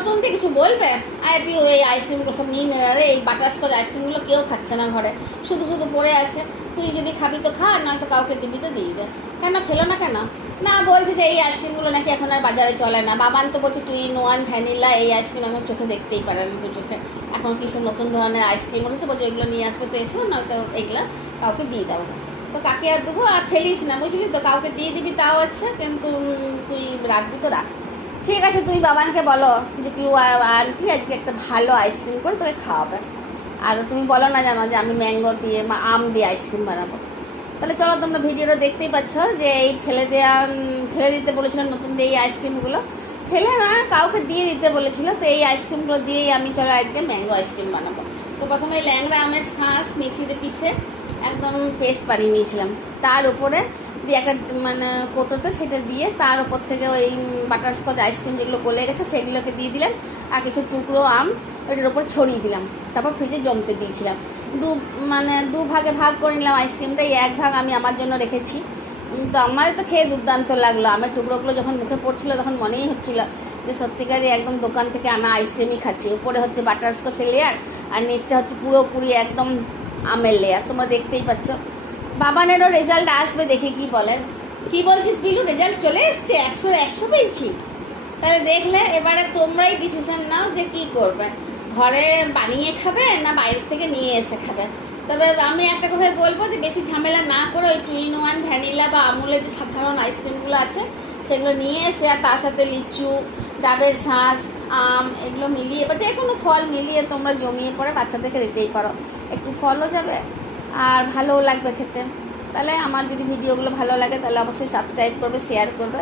নতুন দিয়ে কিছু বলবে? পিউ এই আইসক্রিমগুলো সব নিয়ে নেয়, আরে এই বাটারস্কচ আইসক্রিমগুলো কেউ খাচ্ছে না ঘরে, শুধু শুধু পড়ে আছে। তুই যদি খাবি তো খা, নয়তো কাউকে দিবি তো দিয়ে দে। কেন খেলো না কেন? না, বলছে যে এই আইসক্রিমগুলো নাকি এখন আর বাজারে চলে না। বাবান তো বলছে 2-in-1 ভ্যানিলা এই আইসক্রিম আমার চোখে দেখতেই পারে না, দু চোখে। এখন কিছু নতুন ধরনের আইসক্রিম উঠেছে, বলছে এগুলো নিয়ে আসবে তো এসো, নয়তো এগুলো কাউকে দিয়ে দাও। তো কাকে আর দেবো? আর ফেলিস না, বুঝলি তো? কাউকে দিয়ে দিবি তাও আছে, কিন্তু তুই রাখবি তো রাখ। ঠিক আছে, তুই বাবানকে বলো যে পিউ আন্টি আজকে একটা ভালো আইসক্রিম করে তোকে খাওয়াবে। আর তুমি বলো না জানো যে আমি ম্যাঙ্গো দিয়ে আম দিয়ে আইসক্রিম বানাবো। তাহলে চলো, তোমরা ভিডিওটা দেখতেই পাচ্ছ যে এই ফেলে দিতে বলেছিল নতুন দিয়ে এই আইসক্রিমগুলো। ফেলে না, কাউকে দিয়ে দিতে বলেছিল। তো এই আইসক্রিমগুলো দিয়েই আমি চলো আজকে ম্যাঙ্গো আইসক্রিম বানাবো। তো প্রথমে ল্যাংড়া আমের শাঁস মিক্সিতে পিষে একদম পেস্ট বানিয়ে নিয়েছিলাম। তার উপরে দিয়ে একটা মানে কোটোতে সেটা দিয়ে তার উপর থেকে ওই বাটারস্কচ আইসক্রিম যেগুলো গলে গেছে সেগুলোকে দিয়ে দিলাম, আর কিছু টুকরো আম ওইটার উপর ছড়িয়ে দিলাম। তারপর ফ্রিজে জমতে দিয়েছিলাম। দু ভাগে ভাগ করে নিলাম আইসক্রিমটা। এক ভাগ আমি আমার জন্য রেখেছি। তো আমার তো খেয়ে দুর্দান্ত লাগলো। আমের টুকরোগুলো যখন মুখে পড়ছিল তখন মনেই হচ্ছিলো যে সত্যিকারই একদম দোকান থেকে আনা আইসক্রিমই খাচ্ছি। উপরে হচ্ছে বাটারস্কচের লেয়ার, আর নিচটা হচ্ছে পুরোপুরি একদম আমের লেয়ার। তোমরা দেখতেই পাচ্ছ। বাবানেরও রেজাল্ট আসবে, দেখে কি বলেন। কি বলছিস বিলু? রেজাল্ট চলে এসছে, 100 পেয়েছি। তাহলে দেখলে, এবারে তোমরাই ডিসিশন নাও যে কি করবে, ঘরে বানিয়ে খাবে না বাইরের থেকে নিয়ে এসে খাবে। তবে আমি একটা কথাই বলবো যে বেশি ঝামেলা না করে ওই 2-in-1 ভ্যানিলা বা আমুলের যে সাধারণ আইসক্রিমগুলো আছে সেগুলো নিয়ে এসে, আর তার সাথে লিচু, ডাবের শাঁস, আম এগুলো মিলিয়ে বা যে কোনো ফল মিলিয়ে তোমরা জমিয়ে পরে বাচ্চাদেরকে দিতেই পারো। একটু ফলও যাবে আর ভালোও লাগবে খেতে। তাহলে আমার যদি ভিডিওগুলো ভালো লাগে তাহলে অবশ্যই সাবস্ক্রাইব করবে, শেয়ার করবে।